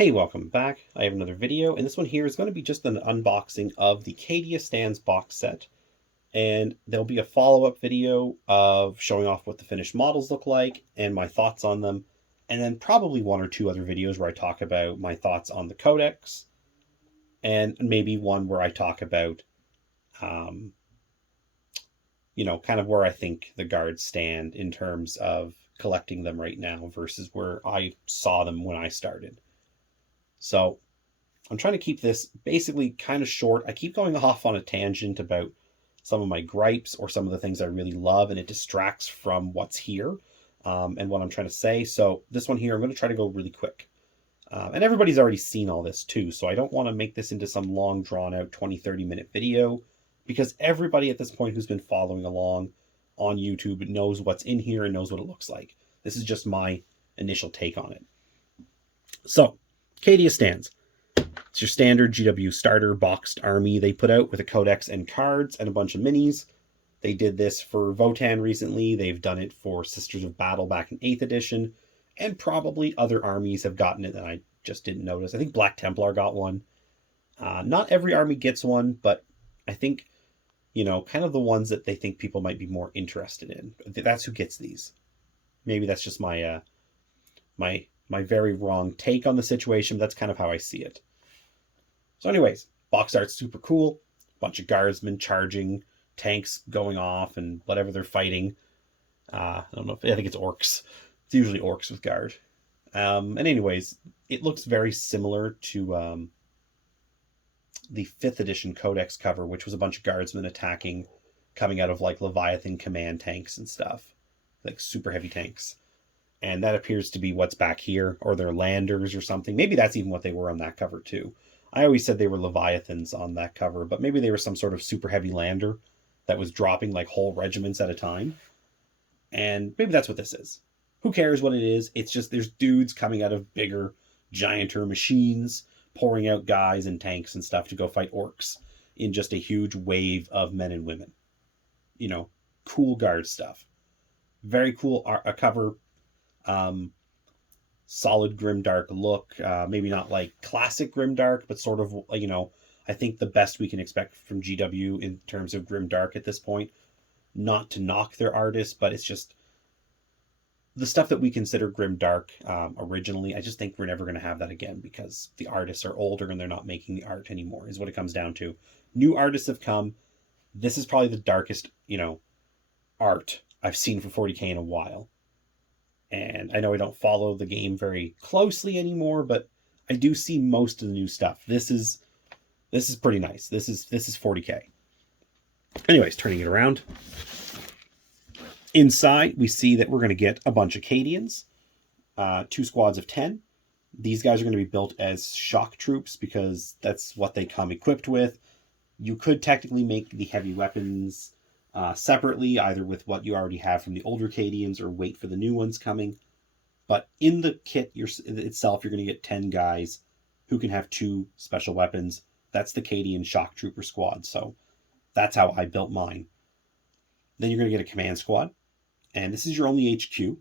Hey, welcome back. I have another video, and this one here is going to be just an unboxing of the Cadia Stands box set. And there'll be a follow-up video of showing off what the finished models look like and my thoughts on them. And then probably one or two other videos where I talk about my thoughts on the codex, and maybe one where I talk about, um, kind of where I think the guards stand in terms of collecting them right now versus where I saw them when I started. So I'm trying to keep this basically kind of short. I keep going off on a tangent about some of my gripes or some of the things I really love, and it distracts from what's here and what I'm trying to say. So this one here, I'm going to try to go really quick. And everybody's already seen all this too, so I don't want to make this into some long, drawn-out 20, 30-minute video, because everybody at this point who's been following along on YouTube knows what's in here and knows what it looks like. This is just my initial take on it. So, Cadia Stands. It's your standard GW starter boxed army they put out with a codex and cards and a bunch of minis. They did this for Votann recently. They've done it for Sisters of Battle back in 8th edition. And probably other armies have gotten it that I just didn't notice. I think Black Templar got one. Not every army gets one, but I think, kind of the ones that they think people might be more interested in. That's who gets these. Maybe that's just my my very wrong take on the situation. But that's kind of how I see it. So anyways, box art's super cool. Bunch of guardsmen charging, tanks going off, and whatever they're fighting. I don't know. I think it's orcs. It's usually orcs with guard. And anyways, it looks very similar to the 5th edition Codex cover, which was a bunch of guardsmen attacking, coming out of like Leviathan command tanks and stuff. Like super heavy tanks. And that appears to be what's back here, or they're landers or something. Maybe that's even what they were on that cover too. I always said they were Leviathans on that cover, but maybe they were some sort of super heavy lander that was dropping like whole regiments at a time. And maybe that's what this is. Who cares what it is? It's just there's dudes coming out of bigger, gianter machines, pouring out guys and tanks and stuff to go fight orcs in just a huge wave of men and women. Cool guard stuff. Very cool cover. Solid grimdark look, maybe not like classic grimdark, but sort of, I think the best we can expect from GW in terms of grimdark at this point. Not to knock their artists, but it's just the stuff that we consider grimdark originally. I just think we're never going to have that again because the artists are older and they're not making the art anymore, is what it comes down to. New artists have come. This is probably the darkest, art I've seen for 40k in a while. And I know I don't follow the game very closely anymore, but I do see most of the new stuff. This is pretty nice. This is 40k. Anyways, turning it around. Inside, we see that we're going to get a bunch of Cadians, 2 squads of 10. These guys are going to be built as shock troops because that's what they come equipped with. You could technically make the heavy weapons separately, either with what you already have from the older Cadians or wait for the new ones coming. But in the kit itself, you're going to get 10 guys who can have 2 special weapons. That's the Cadian Shock Trooper squad. So that's how I built mine. Then you're going to get a command squad. And this is your only HQ.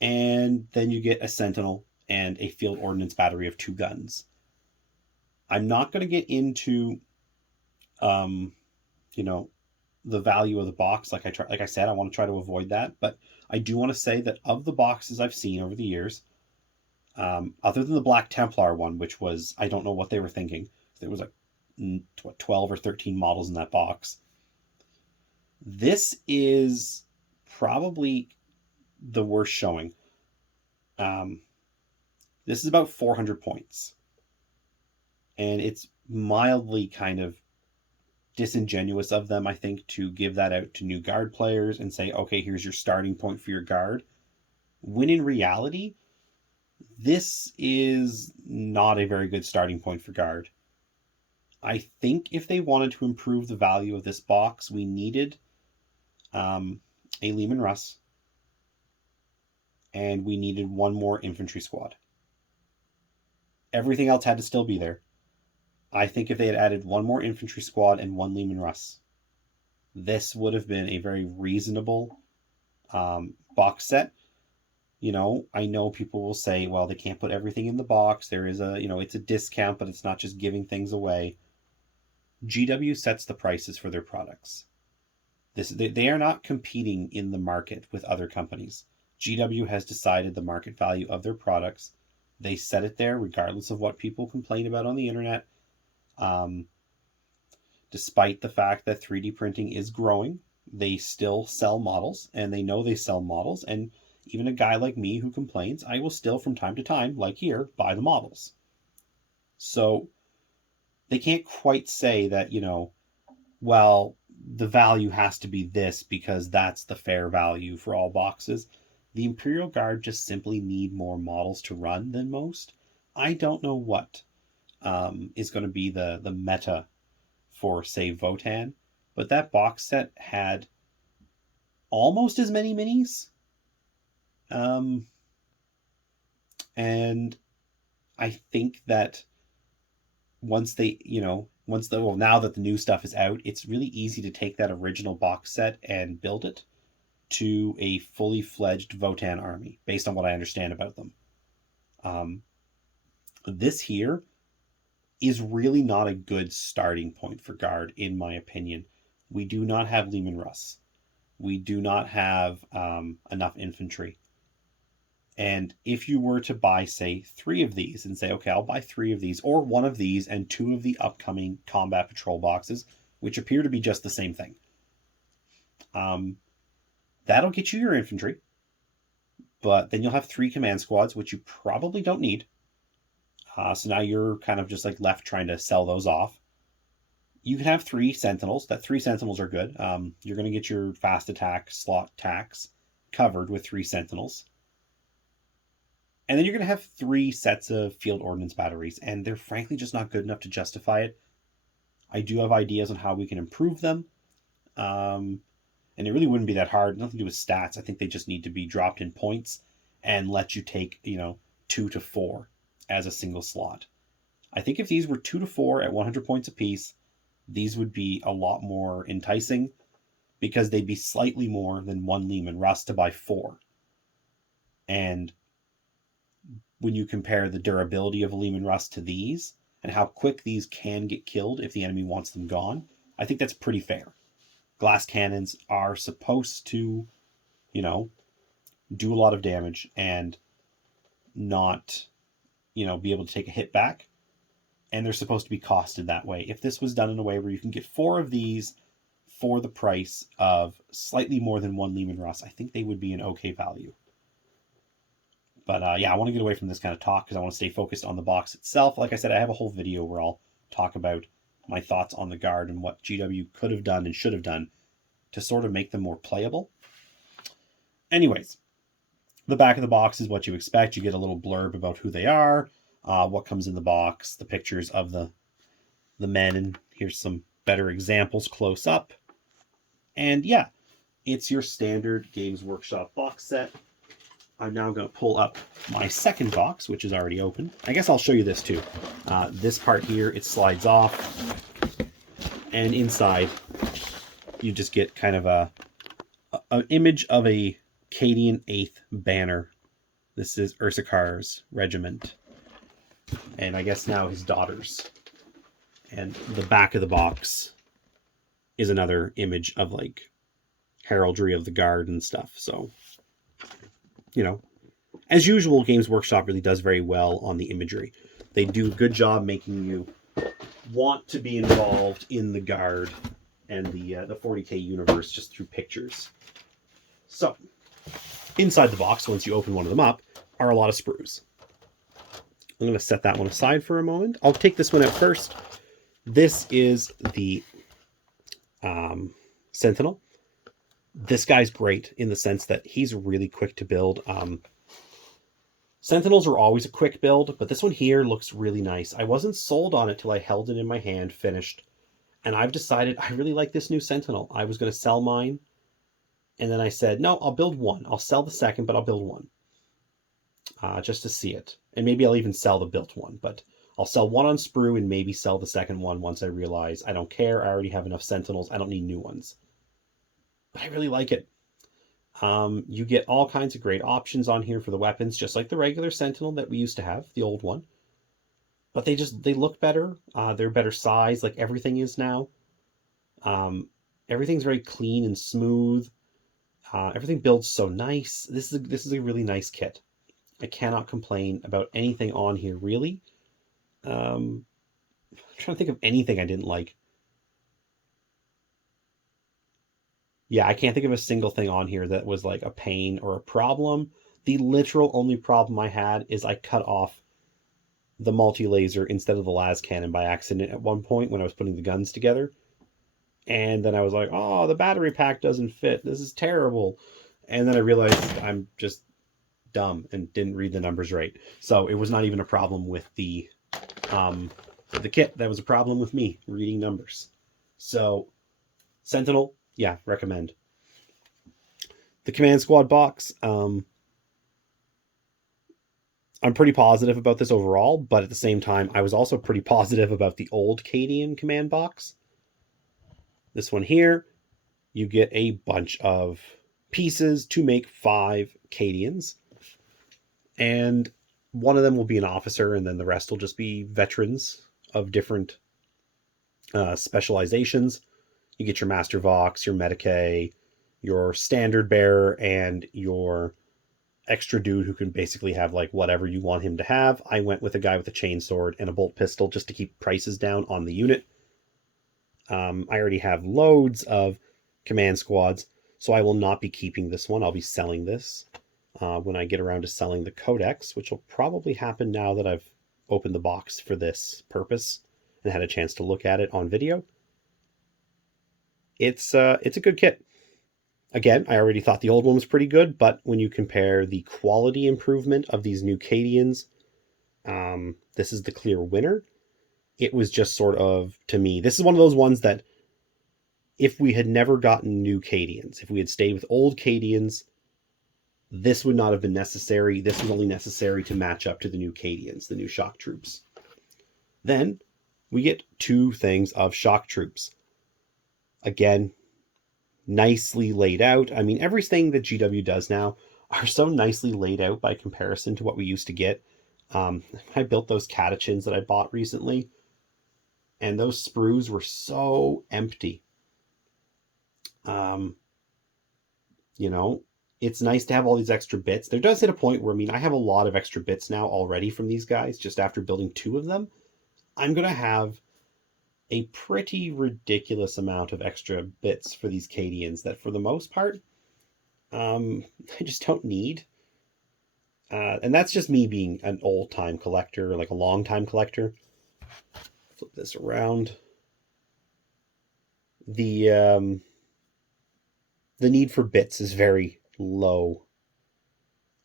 And then you get a Sentinel and a field ordnance battery of 2 guns. I'm not going to get into, the value of the box. Like I said, I want to try to avoid that. But I do want to say that of the boxes I've seen over the years, other than the Black Templar one, which was, I don't know what they were thinking. There was like 12 or 13 models in that box. This is probably the worst showing. This is about 400 points. And it's mildly kind of disingenuous of them, I think, to give that out to new guard players and say, okay, here's your starting point for your guard. When in reality, this is not a very good starting point for guard. I think if they wanted to improve the value of this box, we needed a Leman Russ, and we needed 1 more infantry squad. Everything else had to still be there. I think if they had added 1 more infantry squad and 1 Leman Russ, this would have been a very reasonable box set. I know people will say, well, they can't put everything in the box. There is it's a discount, but it's not just giving things away. GW sets the prices for their products. They are not competing in the market with other companies. GW has decided the market value of their products. They set it there regardless of what people complain about on the internet. Despite the fact that 3D printing is growing, they still sell models, and they know they sell models. And even a guy like me who complains, I will still from time to time, like here, buy the models. So they can't quite say that, well, the value has to be this because that's the fair value for all boxes. The Imperial Guard just simply need more models to run than most. I don't know what is going to be the meta for, say, Votan, but that box set had almost as many minis. And I think that once they, now that the new stuff is out, it's really easy to take that original box set and build it to a fully fledged Votan army, based on what I understand about them. This here is really not a good starting point for Guard, in my opinion. We do not have Leman Russ. We do not have enough infantry. And if you were to buy, say, 3 of these and say, okay, I'll buy 3 of these, or 1 of these and 2 of the upcoming combat patrol boxes, which appear to be just the same thing, that'll get you your infantry. But then you'll have 3 command squads, which you probably don't need. So now you're kind of just like left trying to sell those off. You can have 3 sentinels. That 3 sentinels are good. You're going to get your fast attack slot tax covered with 3 sentinels. And then you're going to have 3 sets of field ordnance batteries, and they're frankly just not good enough to justify it. I do have ideas on how we can improve them. And it really wouldn't be that hard. Nothing to do with stats. I think they just need to be dropped in points and let you take, 2 to 4 as a single slot. I think if these were 2 to 4 at 100 points apiece, these would be a lot more enticing because they'd be slightly more than 1 Leman Russ to buy 4. And when you compare the durability of a Leman Russ to these and how quick these can get killed if the enemy wants them gone, I think that's pretty fair. Glass cannons are supposed to, do a lot of damage and not, be able to take a hit back. And they're supposed to be costed that way. If this was done in a way where you can get 4 of these for the price of slightly more than 1 Leman Russ, I think they would be an okay value. But I want to get away from this kind of talk because I want to stay focused on the box itself. Like I said, I have a whole video where I'll talk about my thoughts on the Guard and what GW could have done and should have done to sort of make them more playable. Anyways, the back of the box is what you expect. You get a little blurb about who they are, what comes in the box, the pictures of the men, and here's some better examples close up. And yeah, it's your standard Games Workshop box set. I'm now going to pull up my second box, which is already open. I guess I'll show you this too. This part here, it slides off, and inside you just get kind of an image of a Cadian 8th banner. This is Ursakar's regiment, and I guess now his daughters. And the back of the box is another image of like heraldry of the Guard and stuff. So, as usual, Games Workshop really does very well on the imagery. They do a good job making you want to be involved in the Guard and the 40k universe just through pictures. So, inside the box, once you open one of them up, are a lot of sprues. I'm going to set that one aside for a moment. I'll take this one out first. This is the Sentinel. This guy's great in the sense that he's really quick to build. Sentinels are always a quick build, but this one here looks really nice. I wasn't sold on it till I held it in my hand, finished, and I've decided I really like this new Sentinel. I was going to sell mine, and then I said, no, I'll build one. I'll sell the second, but I'll build one. Just to see it. And maybe I'll even sell the built one, but I'll sell one on sprue and maybe sell the second one once I realize I don't care. I already have enough Sentinels. I don't need new ones. But I really like it. You get all kinds of great options on here for the weapons, just like the regular Sentinel that we used to have, the old one. But they look better. They're better size, like everything is now. Um, Everything's very clean and smooth. Everything builds so nice. This is a really nice kit. I cannot complain about anything on here, really. I'm trying to think of anything I didn't like. Yeah, I can't think of a single thing on here that was like a pain or a problem. The literal only problem I had is I cut off the multi-laser instead of the las cannon by accident at one point when I was putting the guns together. And then I was like, oh, the battery pack doesn't fit. This is terrible. And then I realized I'm just dumb and didn't read the numbers right. So it was not even a problem with the kit. That was a problem with me reading numbers. So Sentinel, yeah, recommend. The Command Squad box, I'm pretty positive about this overall, but at the same time, I was also pretty positive about the old Cadian command box. This one here, you get a bunch of pieces to make 5 Cadians, and one of them will be an officer, and then the rest will just be veterans of different specializations. You get your Master Vox, your Medicae, your Standard Bearer, and your extra dude who can basically have like whatever you want him to have. I went with a guy with a chainsword and a bolt pistol just to keep prices down on the unit. I already have loads of command squads, so I will not be keeping this one. I'll be selling this when I get around to selling the codex, which will probably happen now that I've opened the box for this purpose and had a chance to look at it on video. It's a good kit. Again, I already thought the old one was pretty good, but when you compare the quality improvement of these new Cadians, this is the clear winner. It was just sort of, to me, this is one of those ones that if we had never gotten new Cadians, if we had stayed with old Cadians, this would not have been necessary. This was only necessary to match up to the new Cadians, the new shock troops. Then we get 2 things of shock troops. Again, nicely laid out. I mean, everything that GW does now are so nicely laid out by comparison to what we used to get. I built those catechins that I bought recently, and those sprues were so empty. You know, it's nice to have all these extra bits. There does hit a point where, I mean, I have a lot of extra bits now already from these guys, just after building 2 of them. I'm going to have a pretty ridiculous amount of extra bits for these Cadians that, for the most part, I just don't need. And that's just me being an old-time collector, like a long-time collector. Flip this around. The need for bits is very low.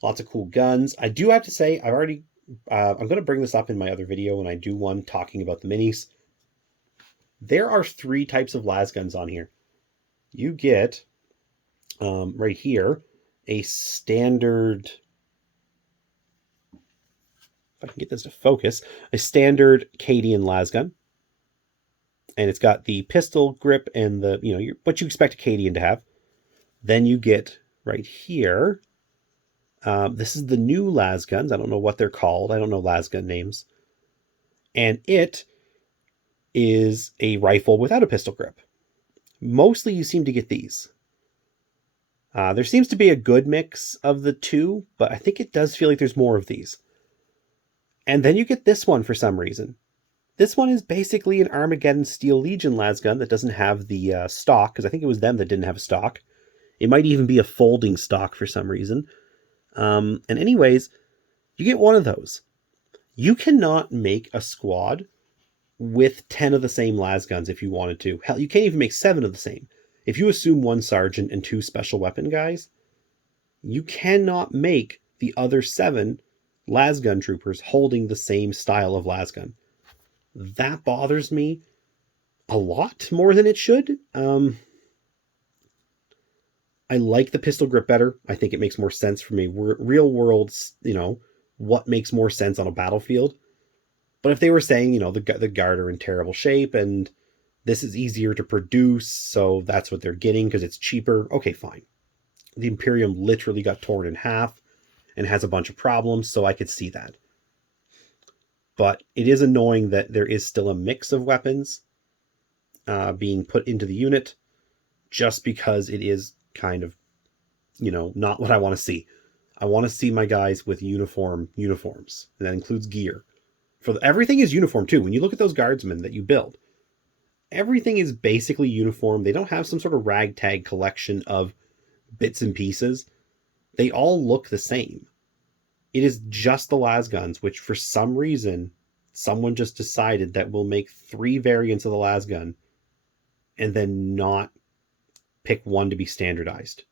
Lots of cool guns. I do have to say, I'm going to bring this up in my other video when I do one talking about the minis. There are 3 types of las guns on here. You get, right here, a standard, if I can get this to focus, a standard Cadian las gun. And it's got the pistol grip and the, what you expect a Cadian to have. Then you get right here, this is the new las guns. I don't know what they're called. I don't know las gun names. And it is a rifle without a pistol grip. Mostly you seem to get these. There seems to be a good mix of the 2, but I think it does feel like there's more of these. And then you get this one for some reason. This one is basically an Armageddon Steel Legion las gun that doesn't have the stock, because I think it was them that didn't have a stock. It might even be a folding stock for some reason. And anyways, you get one of those. You cannot make a squad with 10 of the same las guns if you wanted to. Hell, you can't even make 7 of the same. If you assume 1 sergeant and 2 special weapon guys, you cannot make the other 7 las gun troopers holding the same style of las gun. That bothers me a lot more than it should. I like the pistol grip better. I think it makes more sense for me. Real world, what makes more sense on a battlefield. But if they were saying, the guard are in terrible shape and this is easier to produce, so that's what they're getting because it's cheaper, okay, fine. the Imperium literally got torn in half and has a bunch of problems, so I could see that. But it is annoying that there is still a mix of weapons being put into the unit, just because it is kind of, not what I want to see. I want to see my guys with uniforms, and that includes gear. Everything is uniform too. When you look at those guardsmen that you build, everything is basically uniform. They don't have some sort of ragtag collection of bits and pieces. They all look the same. It is just the lasguns, which for some reason, someone just decided that we'll make 3 variants of the lasgun and then not pick one to be standardized.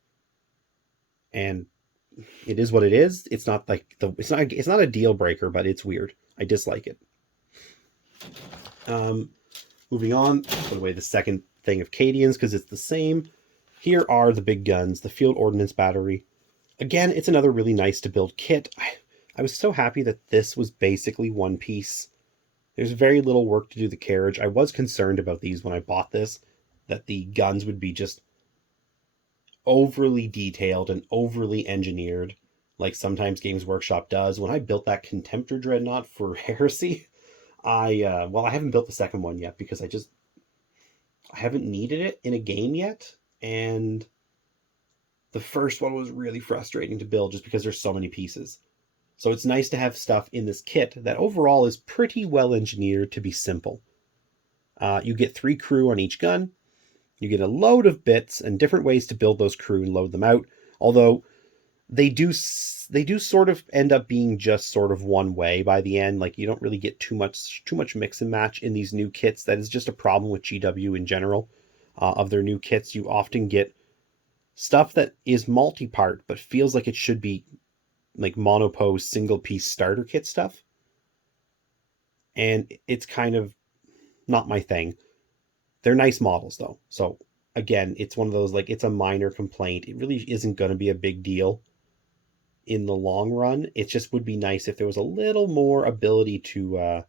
And it is what it is. It's not like it's not a deal breaker, but it's weird. I dislike it. Moving on, put away the second thing of Cadians because it's the same. Here are the big guns, the Field Ordnance Battery. Again, it's another really nice to build kit. I was so happy that this was basically one piece. There's very little work to do the carriage. I was concerned about these when I bought this, that the guns would be just overly detailed and overly engineered, like sometimes Games Workshop does. When I built that Contemptor Dreadnought for Heresy, I haven't built the second one yet because I haven't needed it in a game yet, and the first one was really frustrating to build just because there's so many pieces. So it's nice to have stuff in this kit that overall is pretty well engineered to be simple. You get 3 crew on each gun. You get a load of bits and different ways to build those crew and load them out. Although they do sort of end up being just sort of one way by the end. Like, you don't really get too much mix and match in these new kits. That is just a problem with GW in general. Of their new kits, you often get stuff that is multi-part but feels like it should be like monopose single piece starter kit stuff. And it's kind of not my thing. They're nice models though. So again, it's one of those, like, it's a minor complaint. It really isn't going to be a big deal in the long run. It just would be nice if there was a little more ability to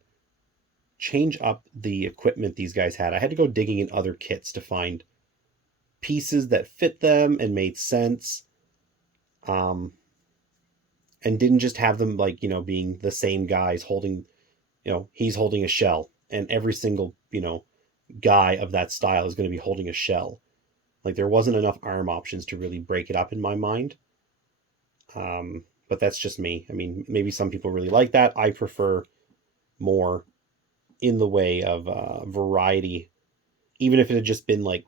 change up the equipment these guys had. I had to go digging in other kits to find pieces that fit them and made sense. And didn't just have them, like, being the same guys holding, he's holding a shell, and every single, guy of that style is going to be holding a shell. Like, there wasn't enough arm options to really break it up in my mind. But that's just me. I mean, maybe some people really like that. I prefer more in the way of variety, even if it had just been like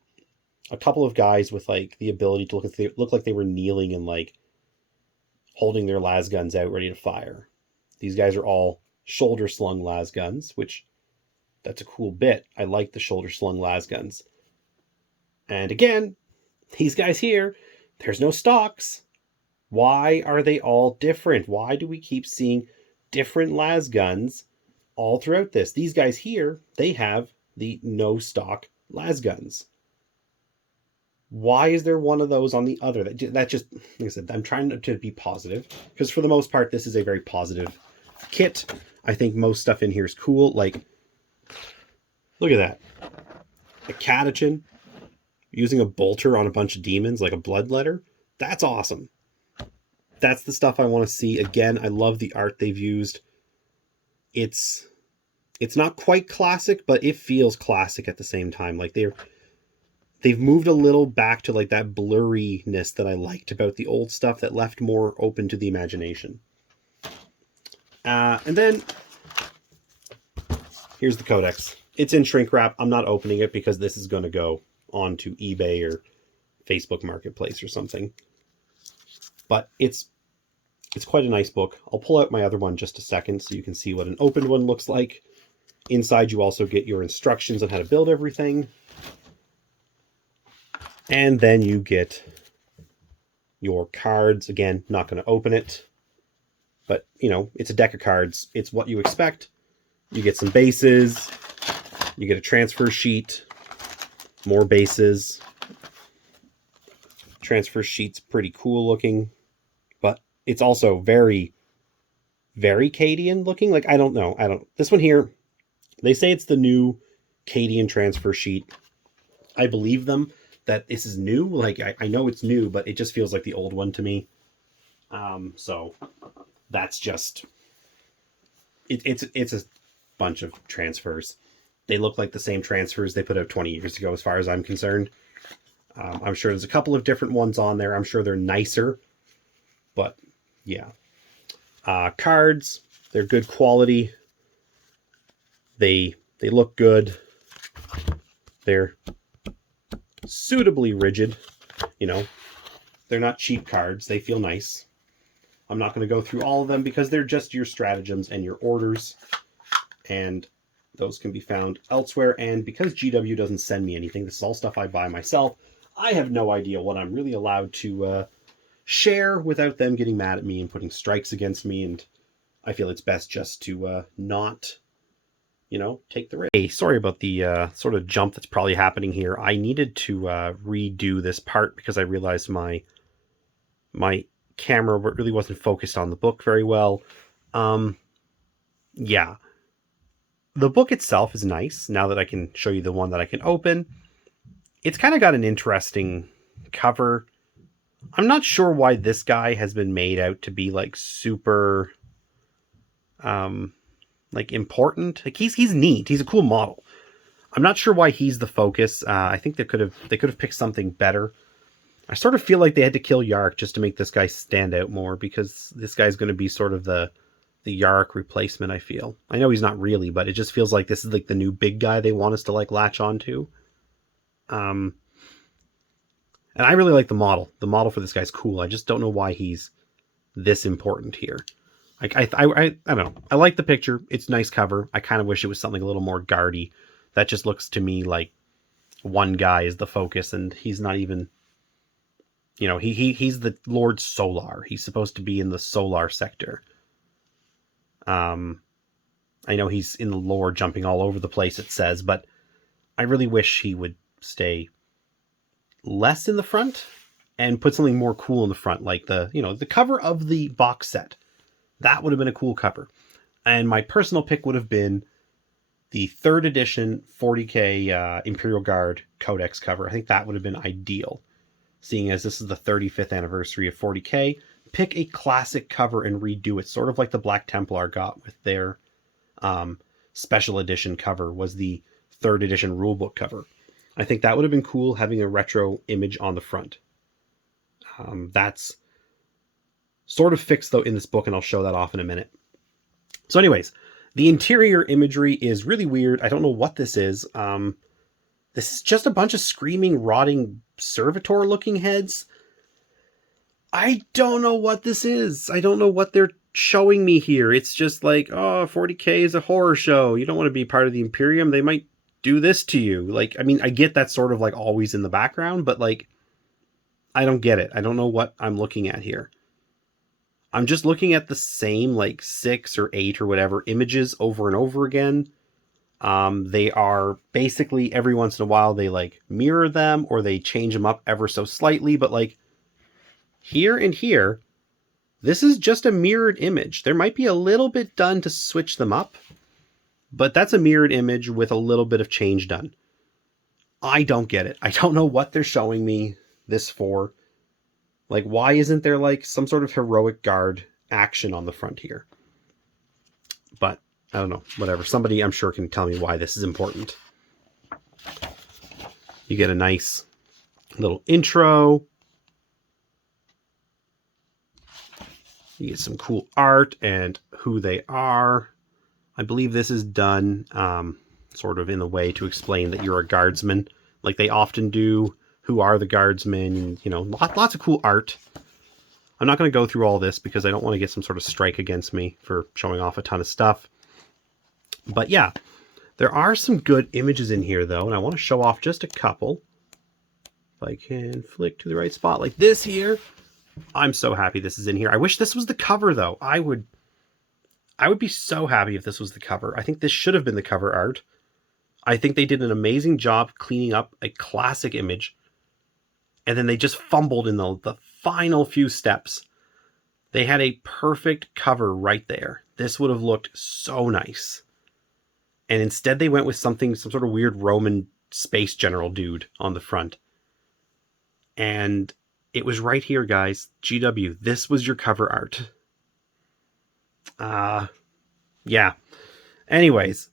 a couple of guys with like the ability to look like they were kneeling and like holding their las guns out ready to fire. These guys are all shoulder slung las guns, which that's a cool bit. I like the shoulder slung las guns. And again, these guys here, there's no stocks. Why are they all different? Why do we keep seeing different las guns all throughout this? These guys here, they have the no stock las guns. Why is there one of those on the other? That just, like I said, I'm trying to be positive, because for the most part, this is a very positive kit. I think most stuff in here is cool. Like, look at that. A Catachin using a bolter on a bunch of demons, like a bloodletter. That's awesome. That's the stuff I want to see. Again, I love the art they've used. It's not quite classic, but it feels classic at the same time. Like, they've moved a little back to like that blurriness that I liked about the old stuff that left more open to the imagination. And then here's the Codex. It's in shrink wrap. I'm not opening it because this is going to go onto eBay or Facebook Marketplace or something. But it's quite a nice book. I'll pull out my other one just a second so you can see what an opened one looks like. Inside you also get your instructions on how to build everything. And then you get your cards. Again, not going to open it. But, it's a deck of cards. It's what you expect. You get some bases. You get a transfer sheet. More bases. Transfer sheet's pretty cool looking. But it's also very, very Cadian looking. Like, I don't know. This one here, they say it's the new Cadian transfer sheet. I believe them. that this is new. Like, I know it's new, but it just feels like the old one to me. So that's just, it's a bunch of transfers. They look like the same transfers they put out 20 years ago, as far as I'm concerned. I'm sure there's a couple of different ones on there. I'm sure they're nicer, but yeah. Cards, they're good quality. They look good. They're suitably rigid. You know, they're not cheap cards. They feel nice. I'm not going to go through all of them because they're just your stratagems and your orders. And those can be found elsewhere. And because GW doesn't send me anything, this is all stuff I buy myself, I have no idea what I'm really allowed to share without them getting mad at me and putting strikes against me. And I feel it's best just to not, take the risk. Hey, sorry about the sort of jump that's probably happening here. I needed to redo this part because I realized my camera really wasn't focused on the book very well. Yeah. The book itself is nice, now that I can show you the one that I can open. It's kind of got an interesting cover. I'm not sure why this guy has been made out to be like super like important. Like he's neat. He's a cool model. I'm not sure why he's the focus. I think they could have picked something better. I sort of feel like they had to kill Yark just to make this guy stand out more, because this guy's going to be sort of the Yark replacement, I feel. I know he's not really, but it just feels like this is like the new big guy they want us to like latch onto. And I really like the model. The model for this guy's cool. I just don't know why he's this important here. I don't know. I like the picture. It's a nice cover. I kind of wish it was something a little more guardy. That just looks to me like one guy is the focus, and he's not even... he's the Lord Solar. He's supposed to be in the solar sector. I know he's in the lore jumping all over the place, it says, but I really wish he would stay less in the front and put something more cool in the front, like the cover of the box set. That would have been a cool cover. And my personal pick would have been the 3rd edition 40k Imperial Guard Codex cover. I think that would have been ideal. Seeing as this is the 35th anniversary of 40k, pick a classic cover and redo it. Sort of like the Black Templar got with their special edition cover, was the 3rd edition rulebook cover. I think that would have been cool, having a retro image on the front. That's sort of fixed, though, in this book, and I'll show that off in a minute. So anyways, the interior imagery is really weird. I don't know what this is. This is just a bunch of screaming, rotting servitor-looking heads. I don't know what this is. I don't know what they're showing me here. It's just like, oh, 40k is a horror show. You don't want to be part of the Imperium. They might do this to you. Like, I mean, I get that sort of like always in the background, but like, I don't get it. I don't know what I'm looking at here. I'm just looking at the same like 6 or 8 or whatever images over and over again. They are basically, every once in a while they like mirror them or they change them up ever so slightly, but like here and here, this is just a mirrored image. There might be a little bit done to switch them up, but that's a mirrored image with a little bit of change done. I don't get it. I don't know what they're showing me this for. Like, why isn't there like some sort of heroic guard action on the front here? But I don't know, whatever. Somebody, I'm sure, can tell me why this is important. You get a nice little intro. You get some cool art and who they are. I believe this is done sort of in the way to explain that you're a guardsman, like they often do. Who are the guardsmen? Lots of cool art. I'm not going to go through all this because I don't want to get some sort of strike against me for showing off a ton of stuff. But yeah, there are some good images in here, though, and I want to show off just a couple. If I can flick to the right spot, like this here. I'm so happy this is in here. I wish this was the cover, though. I would be so happy if this was the cover. I think this should have been the cover art. I think they did an amazing job cleaning up a classic image. And then they just fumbled in the final few steps. They had a perfect cover right there. This would have looked so nice. And instead they went with some sort of weird Roman space general dude on the front. And it was right here, guys. GW, this was your cover art. Yeah. Anyways,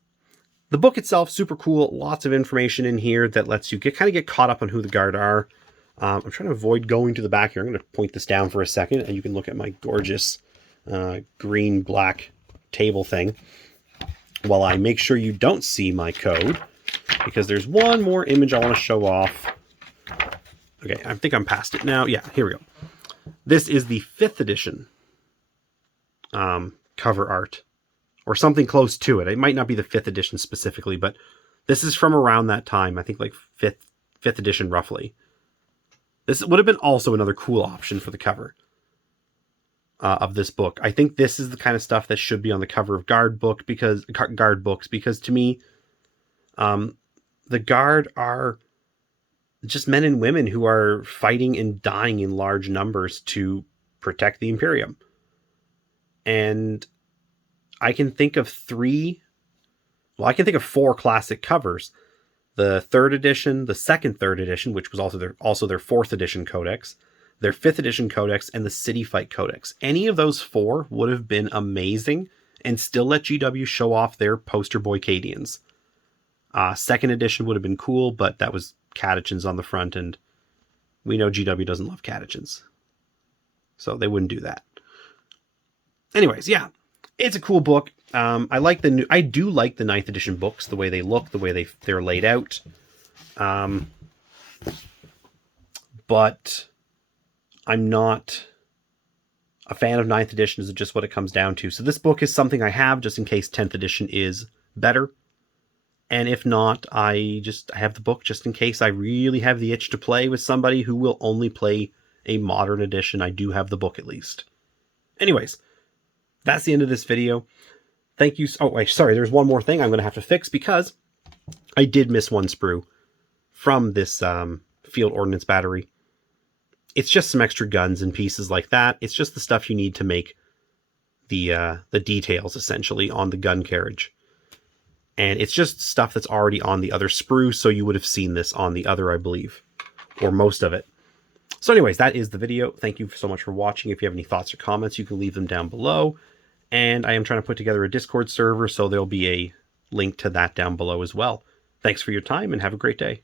the book itself, super cool. Lots of information in here that lets you kind of get caught up on who the guard are. I'm trying to avoid going to the back here. I'm going to point this down for a second, and you can look at my gorgeous green-black table thing while I make sure you don't see my code, because there's one more image I want to show off. Okay, I think I'm past it now. Yeah, here we go. This is the 5th edition cover art, or something close to it. It might not be the 5th edition specifically, but this is from around that time. I think like 5th edition roughly. This would have been also another cool option for the cover of this book. I think this is the kind of stuff that should be on the cover of guard books, because to me, the guard are just men and women who are fighting and dying in large numbers to protect the Imperium. And I can think of 4 classic covers. The 3rd edition, the second 3rd edition, which was also their 4th edition codex, their 5th edition codex, and the City Fight codex. Any of those 4 would have been amazing and still let GW show off their poster boy Cadians. 2nd edition would have been cool, but that was catechins on the front, and we know GW doesn't love catechins, so they wouldn't do that. Anyways, yeah, it's a cool book. I do like the 9th edition books, the way they look, the way they're laid out. But I'm not a fan of 9th edition. Is just what it comes down to. So this book is something I have just in case 10th edition is better. And if not, I have the book just in case I really have the itch to play with somebody who will only play a modern edition. I do have the book at least. Anyways, that's the end of this video. Thank you. Oh, wait, sorry. There's one more thing I'm going to have to fix, because I did miss one sprue from this field ordnance battery. It's just some extra guns and pieces like that. It's just the stuff you need to make the details, essentially, on the gun carriage. And it's just stuff that's already on the other sprue, so you would have seen this on the other, I believe, or most of it. So anyways, that is the video. Thank you so much for watching. If you have any thoughts or comments, you can leave them down below. And I am trying to put together a Discord server, so there'll be a link to that down below as well. Thanks for your time, and have a great day.